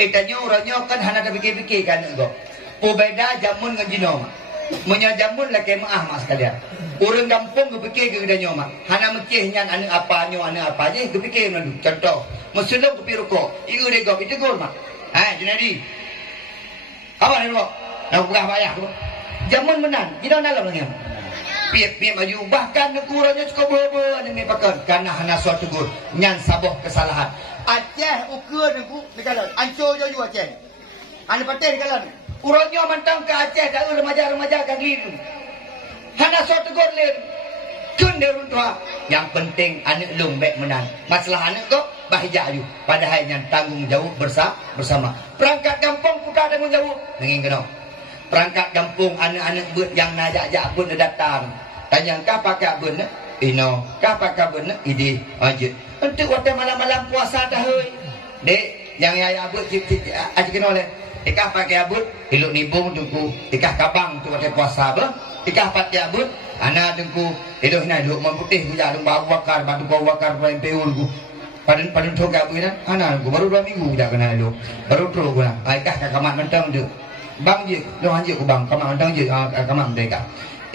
Tanyo orangnya kan hana dah fikir-fikir kan kau. Beda jamun dengan jino. Munya jamun lah kemaah mas sekalian. Orang kampung kepikir ke danyo mak. Hana mekihnya anak apa je kepikir nandu. Contoh, mesulung kepi rokok. Iu dego itu gol mak. Junadi. Apa ni rokok? Nak buka bayar tu. Jamun menan, jino dalam lagi. Piap-piap maju bahkan kurangnya cukup berapa ni pakai karena hana suatu gol. Nyan saboh kesalahan. Aceh ukur aku dekat ancur jo Aceh. Ane patih dekat urangnya mantang ke Aceh dah remaja-remaja kan liru. Hana suatu gol lir. Kun dia runtua. Yang penting anak lung baik menang. Masalah anak kau bahaya ju. Padahal yang tanggung jawab bersama. Perangkat kampung putar tanggung jawab. Ngin kena. Perangkat kampung anak-anak buat yang najak-jak pun datang. Tanya kau pakai bun ino, kau pakai bun ide aja. Untuk waktu malam-malam puasa dah hoi. Dek, yang ayah buat aja kena oleh. Ikah pakai abut, hiluk nibung tungku. Ikah kabang tu waktu puasa apa? Ikah pakai abut, anak tungku. Hidup ni hidup memputih punya dong bau bakar, batu bau bakar paling peu tungku. Padun thok gak punya anak tungku baru 2 minggu dah kena hidup. Baru terus guna. Ikah kamat mentang tu. Bang je, lo hanje ku bang, kamat mentang je, kamat mereka.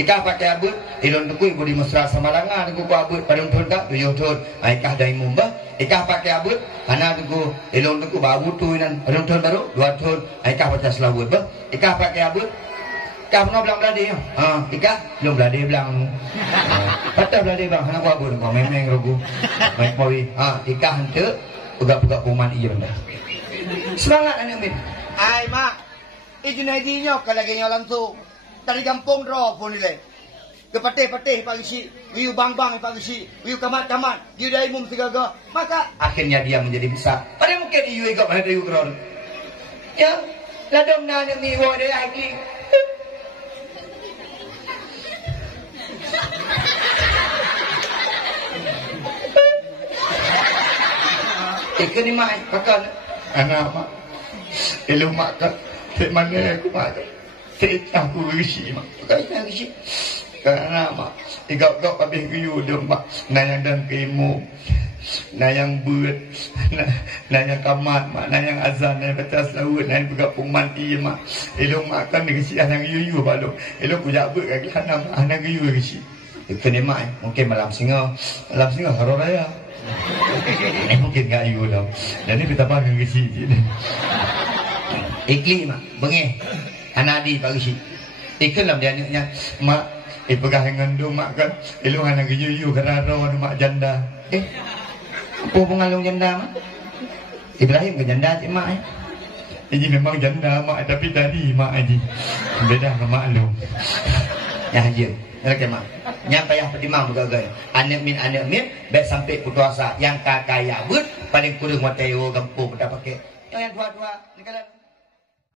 Ikah pakai abut, hilun tungku ibu di mesra Samalangan tungku ku abut padun thok tak 7 thok. Ikah dari Mumbah. Ikah pakai abut, anak tungku elong tungku baru tu nan, padun thok baru 2 thok. Ikah baca selawat bah. Ikah pakai abut. Ikah pernah belang beladi ya? Ikah belum beladi belang. Patah beladi bang, anak abut kau memang rogu. Baik powi. Ikah hante, pegak-pegak kuman iya benda. Semangat anak min. Ai mak. Junadi nyok lagi nyolang tu. Dari kampung draw pun ni le. Kepatih-patih pagi si, wiu bang-bang pagi si, wiu kamat-kamat, dia dari mum tiga-tiga. Maka akhirnya dia menjadi besar. Pada mungkin iu ikut mana dari ukron. Ya, ladom na ni wa dia lagi. Ikan ni mak, pakai anak mak. Elu mak kan. Cik mana aku mak kan. Cik aku risi mak. Pakai risi. Kerana mak. Igak-gak habis keyu dia mak. Nayang dan kemu. Nayang buat. Nayang kamat mak. Nayang azan. Nayang baca selawat. Nayang bergabung mati mak. Elu mak kan risi anak yu-yu balok. Elu ku jabut kaki anak mak. Anak yu risi. Ikan ni mak. Mungkin malam singa. Malam singa harus raya. Mungkin gak yu dah. Dan ni kita panggil risi je ni. Ikli mak, bengih. Anadi pak risi. Ikan lah dia anaknya. Mak, pegah dengan tu mak kan. Elu anak yu-yu kerana mak janda. Apa pengalung janda mak? Ibrahim ke janda cik mak Ini memang janda mak, tapi tadi mak aja. Beda dengan mak lu. Ya je. Okey mak. Yang payah pertimang bergagai. Anak min baik sampai putuasa yang kakak ya but paling kurang matayo kampung dah pakai. Yang tua-tua ni kalau